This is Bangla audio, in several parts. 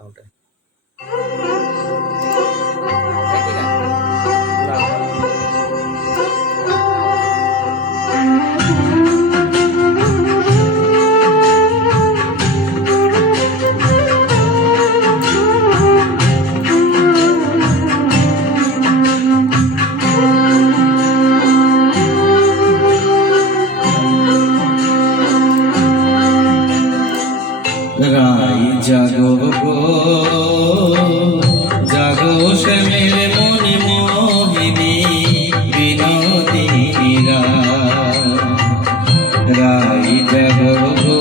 সাউন্ডে রাই জাগো গো জাগো শ্যামের মনে মোহিনী বিনোদিনী রাই জাগো গো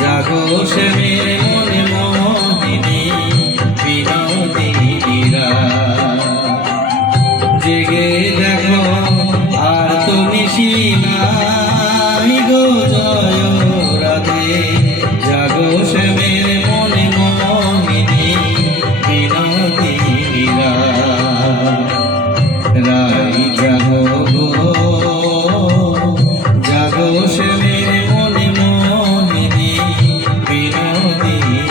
জাগো শ্যামের মনে মোহিনী বিনোদিনী জেগে দেখো আর তুমি সীমাই গো জয় রাধে জাগো শ্যামের মনে মোহিনী বিনোদিনী রাই জাগো গো জাগো শ্যামের মনে মোহিনী বিনোদিনী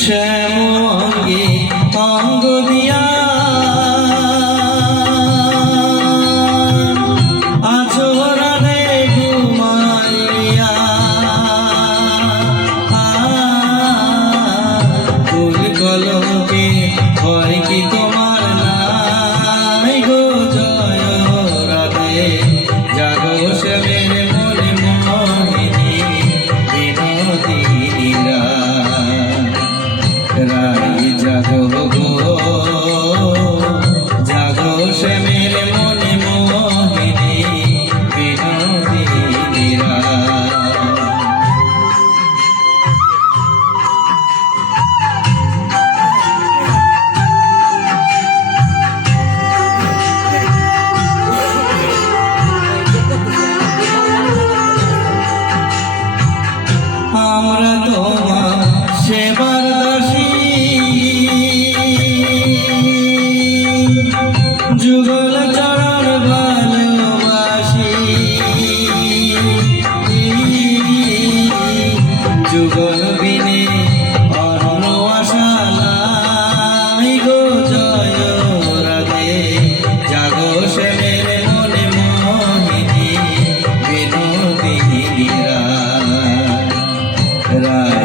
শ্যামঙ্গে অঙ্গ দিয়া আছো রাধে ঘুমাইয়া ফুল কলমকে হয় কি তোমার নাই গো জয় রাধে জাগো শ্যামের মনে মোহিনী বিনোদিনী রাই জাগো গো জাগো শ্যামের মনে মোহিনী বিনোদিনী আমরা তোমার সেবার দাসী যুগল চরণ ভালোবাসি যুগল বিনে অন্য আশা নাই গো জয় রাধে জাগো শ্যামের মনে মোহিনী বিনোদিনী রাই